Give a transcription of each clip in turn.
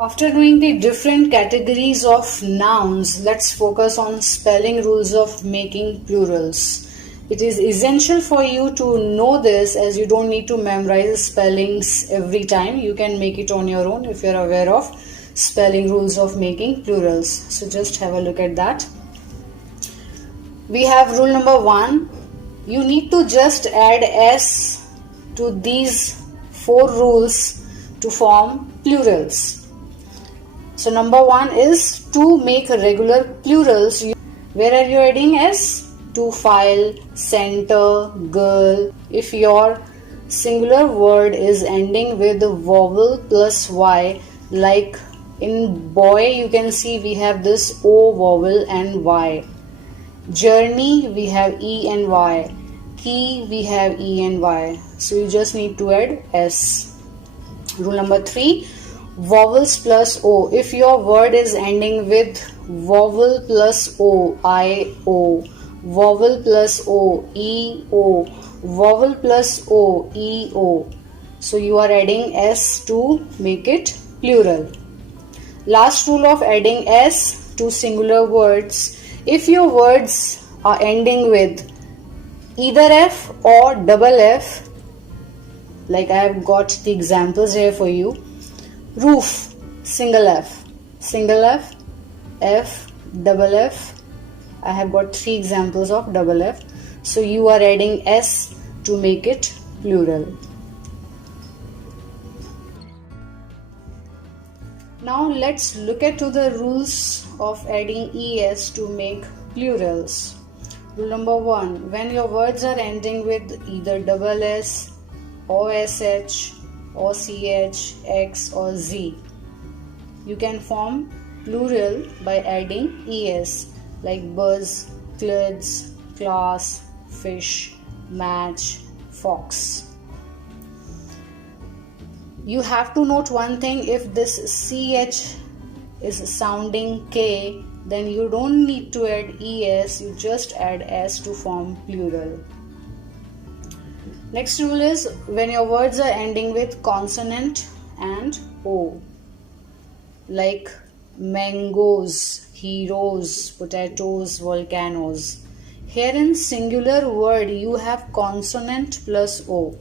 After knowing the different categories of nouns, let's focus on spelling rules of making plurals. It is essential for you to know this, as you don't need to memorize spellings every time. You can make it on your own if you're aware of spelling rules of making plurals. So just have a look at that. We have rule number 1. You need to just add s to these 4 rules to form plurals. So number 1 is to make regular plurals. Where are you adding s? To file, center, girl. If your singular word is ending with the vowel plus y, like in boy you can see we have this o vowel and y. Journey we have e and y. Key we have e and y. So you just need to add s. Rule number 3, vowels plus o. If your word is ending with vowel plus o, I, o, vowel plus o, e, o, vowel plus o, e, o. So you are adding s to make it plural. Last rule of adding s to singular words. If your words are ending with either f or double f, like I have got the examples here for you. Roof, single f, f, double f. I have got 3 examples of double f. So you are adding s to make it plural. Now let's look at the rules of adding es to make plurals. Rule number 1. When your words are ending with either double s, OSH, OCH, X or Z, you can form plural by adding es, like buzz, clothes, class, fish, match, fox. You have to note one thing: if this CH is sounding K, then you don't need to add es, you just add s to form plural. Next rule is when your words are ending with consonant and o, like mangoes, heroes, potatoes, volcanoes. Here in singular word you have consonant plus o,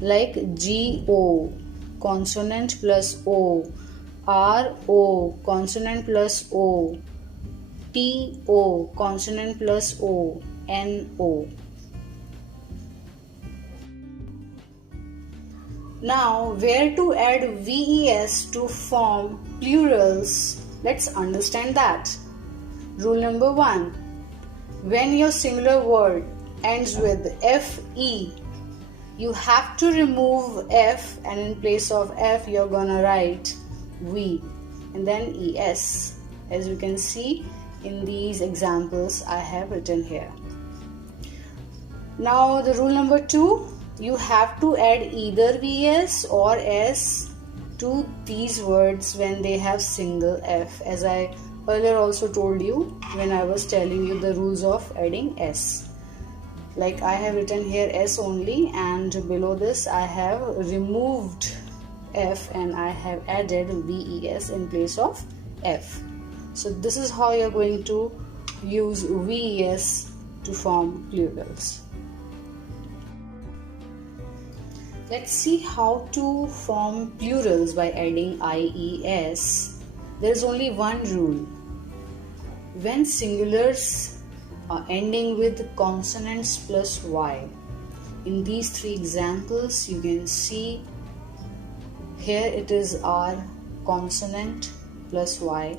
like GO, consonant plus o, RO, consonant plus o, TO, consonant plus o, NO. Now, where to add VES to form plurals? Let's understand that. Rule number 1. When your singular word ends with FE, you have to remove F, and in place of F you're gonna write V and then ES. As you can see in these examples I have written here. Now the rule number 2, you have to add either VS or S to these words when they have single F, as I earlier also told you when I was telling you the rules of adding S. Like I have written here S only, and below this I have removed F and I have added VES in place of F. So this is how you are going to use VES to form plurals. Let's see how to form plurals by adding IES. There is only one rule. When singulars are ending with consonants plus Y. In these 3 examples you can see here it is R, consonant plus Y.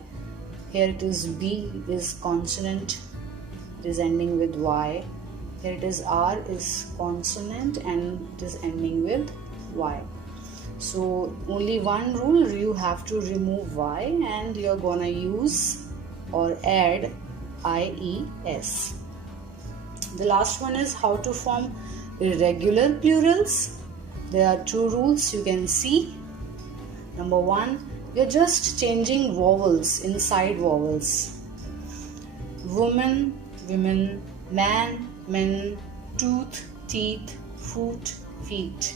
Here it is B, is consonant, it is ending with Y. Here it is R, is consonant and it is ending with Y. So only one rule, you have to remove Y and you're gonna use or add IES. The last one is how to form irregular plurals. There are 2 rules you can see. Number 1, you're just changing vowels inside vowels. Woman, women, man, men, tooth, teeth, foot, feet.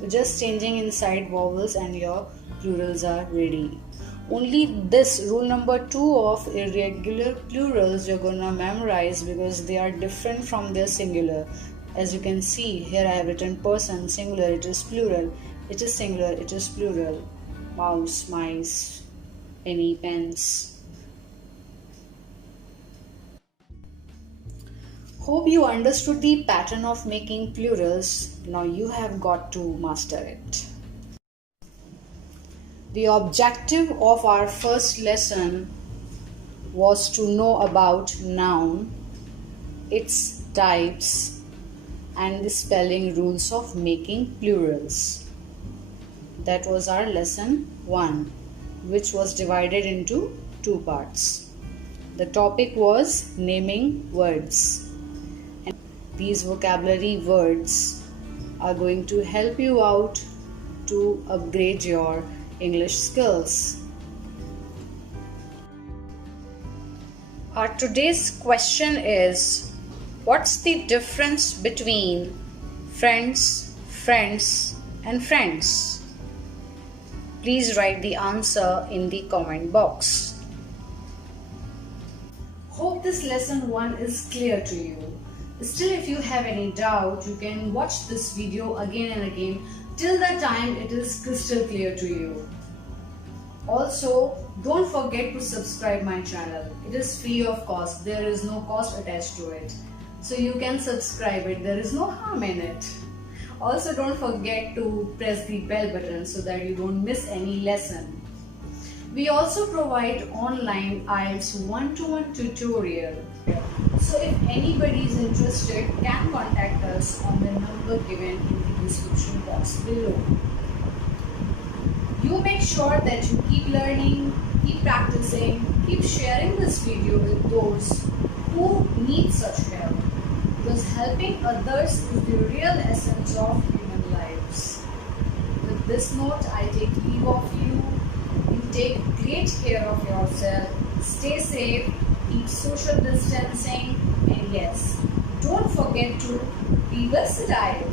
You're just changing inside vowels and your plurals are ready. Only this rule number 2 of irregular plurals you're gonna memorize because they are different from their singular. As you can see, here I have written person, singular, it is plural. It is singular, it is plural. Mouse, mice, penny, pens. Hope you understood the pattern of making plurals. Now you have got to master it. The objective of our first lesson was to know about noun, its types, and the spelling rules of making plurals. That was our lesson 1, which was divided into 2 parts. The topic was naming words. And these vocabulary words are going to help you out to upgrade your English skills. Our today's question is, what's the difference between friends, friends, and friends? Please write the answer in the comment box. Hope this lesson 1 is clear to you. Still, if you have any doubt, you can watch this video again and again till the time it is crystal clear to you. Also, don't forget to subscribe my channel. It is free of cost. There is no cost attached to it. So you can subscribe it. There is no harm in it. Also, don't forget to press the bell button so that you don't miss any lesson. We also provide online IELTS 1-to-1 tutorial. So if anybody is interested, can contact us on the number given in the description box below. You make sure that you keep learning, keep practicing, keep sharing this video with those who need such help. Because helping others is the real essence of human lives. With this note, I take leave of you. You take great care of yourself. Stay safe, keep social distancing, and yes, don't forget to be versatile.